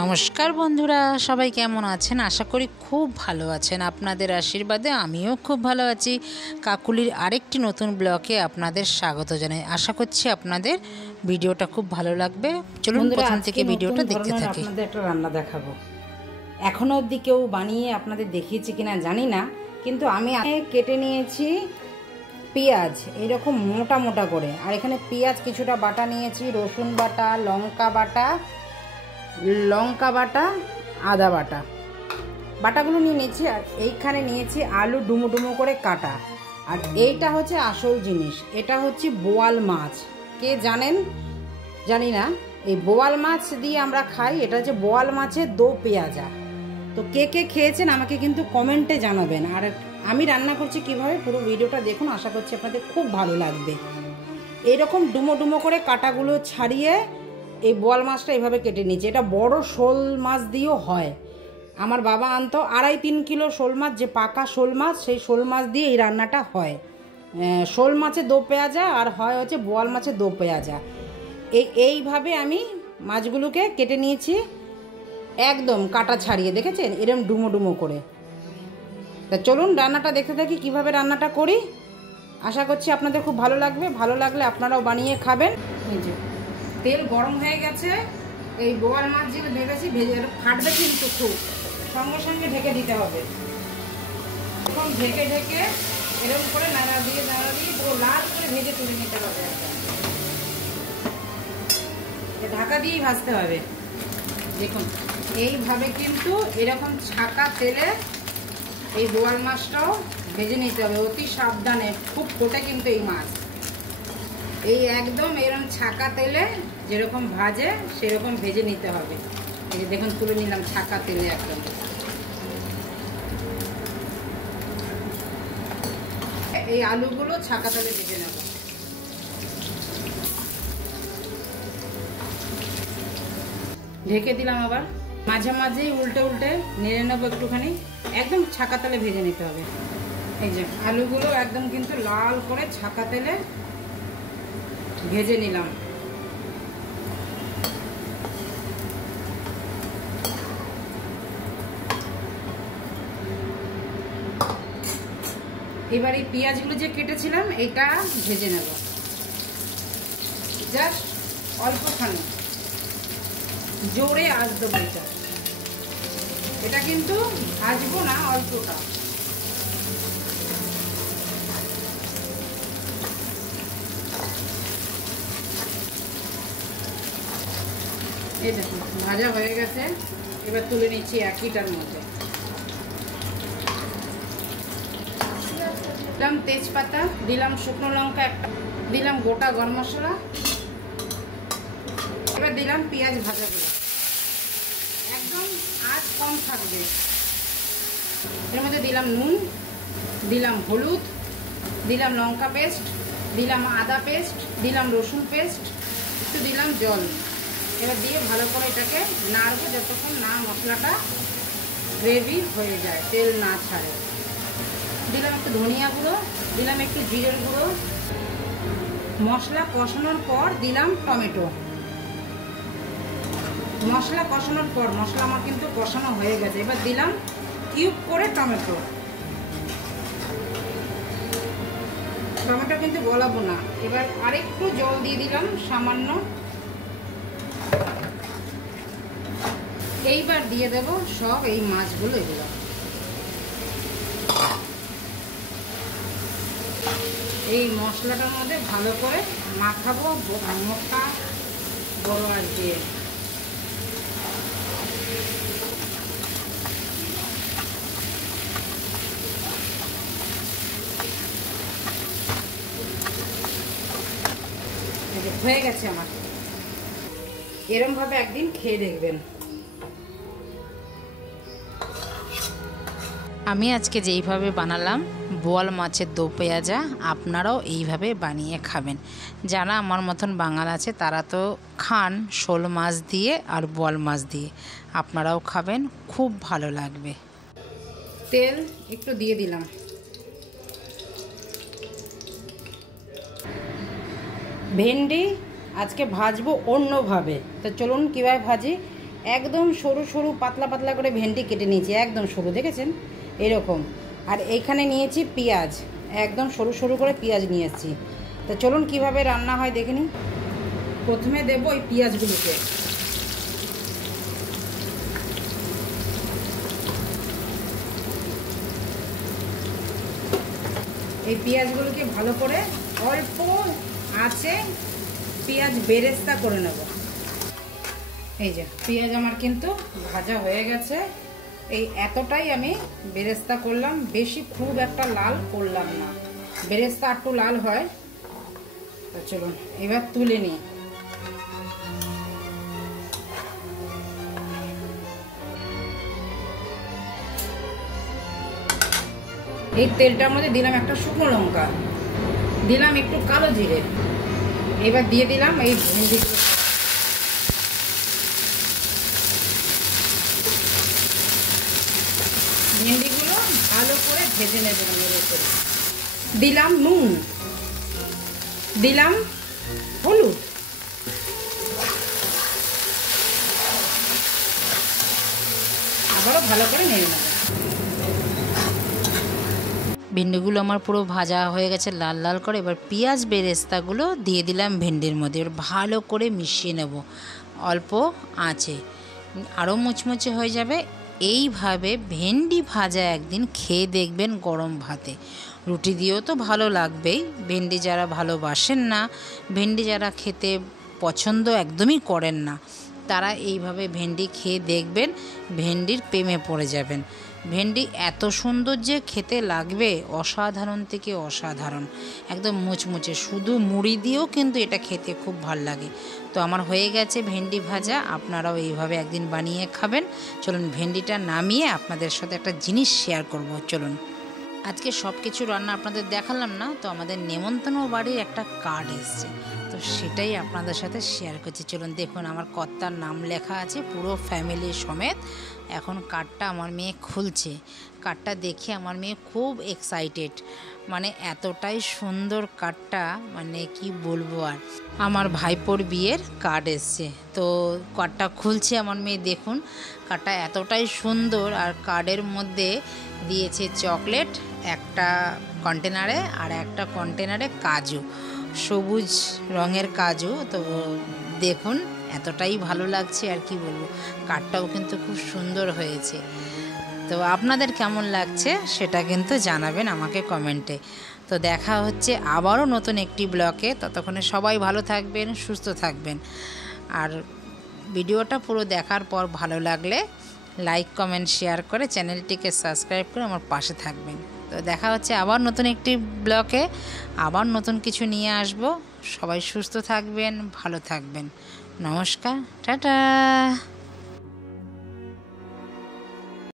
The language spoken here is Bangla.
নমস্কার বন্ধুরা, সবাই কেমন আছেন? আশা করি খুব ভালো আছেন। আপনাদের আশীর্বাদে আমিও খুব ভালো আছি। কাকুলির আরেকটি নতুন ব্লগে আপনাদের স্বাগত জানাই। আশা করছি আপনাদের ভিডিওটা খুব ভালো লাগবে। চলুন প্রথম থেকে ভিডিওটা দেখতে থাকি। আপনাদের একটা রান্না দেখাবো। এখনো অবধি কেউ বানিয়ে আপনাদের দেখিয়েছে কিনা জানি না, কিন্তু আমি কেটে নিয়েছি পেঁয়াজ এইরকম মোটা মোটা করে, আর এখানে পেঁয়াজ কিছুটা বাটা নিয়েছি, রসুন বাটা, লঙ্কা বাটা, আদা বাটা, বাটাগুলো নিয়ে নিয়েছি। আর এইখানে নিয়েছি আলু ডুমো ডুমো করে কাটা। আর এইটা হচ্ছে আসল জিনিস, এটা হচ্ছে বোয়াল মাছ। কে জানেন জানি না, এই বোয়াল মাছ দিয়ে আমরা খাই। এটা হচ্ছে বোয়াল মাছের দো পেঁয়াজা। তো কে কে খেয়েছেন আমাকে কিন্তু কমেন্টে জানাবেন। আর আমি রান্না করছি কিভাবে, পুরো ভিডিওটা দেখুন, আশা করছি আপনাদের খুব ভালো লাগবে। এইরকম ডুমো ডুমো করে কাটাগুলো ছাড়িয়ে এই বোয়াল মাছটা এইভাবে কেটে নিয়েছি। এটা বড় শোল মাছ দিয়েও হয়। আমার বাবা আনতো 2.5-3 কিলো শোল মাছ, যে পাকা শোল মাছ, সেই শোল মাছ দিয়ে এই রান্নাটা হয়। শোল মাছের দো পেঁয়াজা আর হয় হচ্ছে বোয়াল মাছের দো পেঁয়াজা। এইভাবে আমি মাছগুলোকে কেটে নিয়েছি, একদম কাটা ছাড়িয়ে, দেখেছেন এরকম ডুমো ডুমো করে। তা চলুন রান্নাটা দেখতে থাকি কিভাবে রান্নাটা করি। আশা করছি আপনাদের খুব ভালো লাগবে। ভালো লাগলে আপনারাও বানিয়ে খাবেন। এই যে তেল গরম হয়ে গেছে, এই বোয়াল মাছ যেগুলো ভেজেছি ফাটবে কিন্তু খুব, সঙ্গে সঙ্গে ঢেকে দিতে হবে। এখন ঢেকে এরকম করে নাড়া দিয়ে পুরো লাল করে ভেজে তুলে নিতে হবে। ঢাকা দিয়েই ভাজতে হবে। দেখুন এইভাবে কিন্তু এরকম ছাকা তেলে এই বোয়াল মাছটাও ভেজে নিতে হবে, অতি সাবধানে। খুব ফোটে কিন্তু এই মাছ। এই একদম এরকম ছাকা তেলে যেরকম ভাজে সেরকম ভেজে নিতে হবে। এই যে দেখুন তুলে নিলাম ছাকা তেলে একদম। এই আলুগুলো ছাকা তেলে ভেজে নেব। ঢেকে দিলাম, আবার মাঝে মাঝেই উল্টে নেড়ে নেবো একটুখানি। একদম ছাকা তেলে ভেজে নিতে হবে। এই যে আলুগুলো একদম কিন্তু লাল করে ছাকা তেলে ভেজে নিলাম। এবার এই পেঁয়াজগুলো যে কেটেছিলাম এটা ভেজে নেব, জাস্ট অল্পখানি, জোরে আঁচ দেবো। এটা কিন্তু ভাজবো না, অল্পটা। এই দেখুন ভাজা হয়ে গেছে। এবার তুলে নিচ্ছি একইটার মধ্যে। দিলাম তেজপাতা, দিলাম শুকনো লঙ্কা একটা, দিলাম গোটা গরম মশলা, এবার দিলাম পেঁয়াজ ভাজাগুলো। একদম আঁচ কম থাকবে। এর মধ্যে দিলাম নুন, দিলাম হলুদ, দিলাম লঙ্কা পেস্ট, দিলাম আদা পেস্ট, দিলাম রসুন পেস্ট, একটু দিলাম জল। এবার দিয়ে ভালো করে এটাকে নাড়বো যতক্ষণ না মশলাটা গ্রেভি হয়ে যায়, তেল না ছাড়ে। দিলাম একটু ধনিয়া গুঁড়ো, দিলাম একটু জিরের গুঁড়ো। মশলা কষানোর পর দিলাম টমেটো। মশলা কষানোর পর, মশলা আমার কিন্তু কষানো হয়ে গেছে, এবার দিলাম কিউব করে টমেটো। টমেটো কিন্তু গলাবো না। এবার আরেকটু জল দিয়ে দিলাম সামান্য। এইবার দিয়ে দেব সব এই মাছগুলো, এগুলো এই মশলাটার মধ্যে ভালো করে মাখাবো, মোটা বড় আঁচ দিয়ে। হয়ে গেছে আমার। এরকম ভাবে একদিন খেয়ে দেখবেন। আমি আজকে যেইভাবে বানালাম বোয়াল মাছের দো পেঁয়াজা, আপনারাও এইভাবে বানিয়ে খাবেন। যারা আমার মতন বাঙাল আছে তারা তো খান শোল মাছ দিয়ে আর বোয়াল মাছ দিয়ে, আপনারাও খাবেন, খুব ভালো লাগবে। তেল একটু দিয়ে দিলাম। ভেন্ডি আজকে ভাজবো অন্যভাবে। তো চলুন কীভাবে ভাজি। একদম সরু সরু পাতলা পাতলা করে ভেন্ডি কেটে নিয়েছি, একদম সরু, দেখেছেন এরকম। আর এইখানে নিয়েছি পেঁয়াজ, একদম সরু সরু করে পেঁয়াজ নিয়ে এসেছি। তো চলুন কিভাবে রান্না হয় দেখে নিই। প্রথমে দেবো এই পেঁয়াজগুলোকে, এই পেঁয়াজগুলোকে ভালো করে অল্প আঁচে পেঁয়াজ বেরেস্তা করে নেব। এই যে পেঁয়াজ আমার কিন্তু ভাজা হয়ে গেছে, এই এতটাই আমি বেরেস্তা করলাম, বেশি খুব একটা লাল করলাম না, বেরেস্তা একটু লাল হয়। তো চলুন এবার তুলে নিই। এই তেলটার মধ্যে দিলাম একটা শুকনো লঙ্কা, দিলাম একটু কালো জিরে, এবার দিয়ে দিলাম এই ভেন্ডিগুলো। ভেন্ডিগুলো ভালো করে ভেজে নেব নেড়ে করে। দিলাম নুন, দিলাম হলুদ, আবারও ভালো করে নেড়ে নেব। ভেন্ডিগুলো আমার পুরো ভাজা হয়ে গেছে লাল লাল করে। এবার পেঁয়াজ বেরেস্তাগুলো দিয়ে দিলাম ভেন্ডির মধ্যে, এবার ভালো করে মিশিয়ে নেব অল্প আঁচে, আরও মুচমুচে হয়ে যাবে। এইভাবে ভেন্ডি ভাজা একদিন খেয়ে দেখবেন গরম ভাতে, রুটি দিয়েও তো ভালো লাগবেই। ভেন্ডি যারা ভালোবাসেন না, ভেন্ডি যারা খেতে পছন্দ একদমই করেন না, তারা এইভাবে ভেন্ডি খেয়ে দেখবেন, ভেন্ডির প্রেমে পড়ে যাবেন। ভেন্ডি এত সুন্দর যে খেতে লাগবে, অসাধারণ থেকে অসাধারণ, একদম মুচমুচে, শুধু মুড়ি দিয়েও কিন্তু এটা খেতে খুব ভাল লাগে। তো আমার হয়ে গেছে ভেন্ডি ভাজা, আপনারাও এইভাবে একদিন বানিয়ে খাবেন। চলুন ভেন্ডিটা নামিয়ে আপনাদের সাথে একটা জিনিস শেয়ার করব। চলুন, আজকে সব কিছু রান্না আপনাদের দেখালাম না, তো আমাদের নেমন্তন্ন বাড়ির একটা কার্ড এসছে, তো সেটাই আপনাদের সাথে শেয়ার করছি। চলুন দেখুন, আমার কর্তার নাম লেখা আছে পুরো ফ্যামিলি সমেত। এখন কার্ডটা আমার মেয়ে খুলছে, কার্ডটা দেখে আমার মেয়ে খুব এক্সাইটেড, মানে এতটাই সুন্দর কার্ডটা, মানে কি বলবো আর। আমার ভাইপোর বিয়ের কার্ড এসছে, তো কার্ডটা খুলছে আমার মেয়ে। দেখুন কার্ডটা এতটাই সুন্দর, আর কার্ডের মধ্যে দিয়েছে চকলেট একটা কন্টেনারে, আর একটা কন্টেনারে কাজু, সবুজ রঙের কাজু। তো দেখুন এতটাই ভালো লাগছে, আর কি বলবো, কার্ডটাও কিন্তু খুব সুন্দর হয়েছে। তো আপনাদের কেমন লাগছে সেটা কিন্তু জানাবেন আমাকে কমেন্টে। তো দেখা হচ্ছে আবারও নতুন একটি ব্লগে, ততক্ষণে সবাই ভালো থাকবেন, সুস্থ থাকবেন। আর ভিডিওটা পুরো দেখার পর ভালো লাগলে লাইক কমেন্ট শেয়ার করে চ্যানেলটিকে সাবস্ক্রাইব করে আমার পাশে থাকবেন। তো দেখা হচ্ছে আবার নতুন একটি ব্লগে, আবার নতুন কিছু নিয়ে আসব। সবাই সুস্থ থাকবেন, ভালো থাকবেন। নমস্কার, টাটা।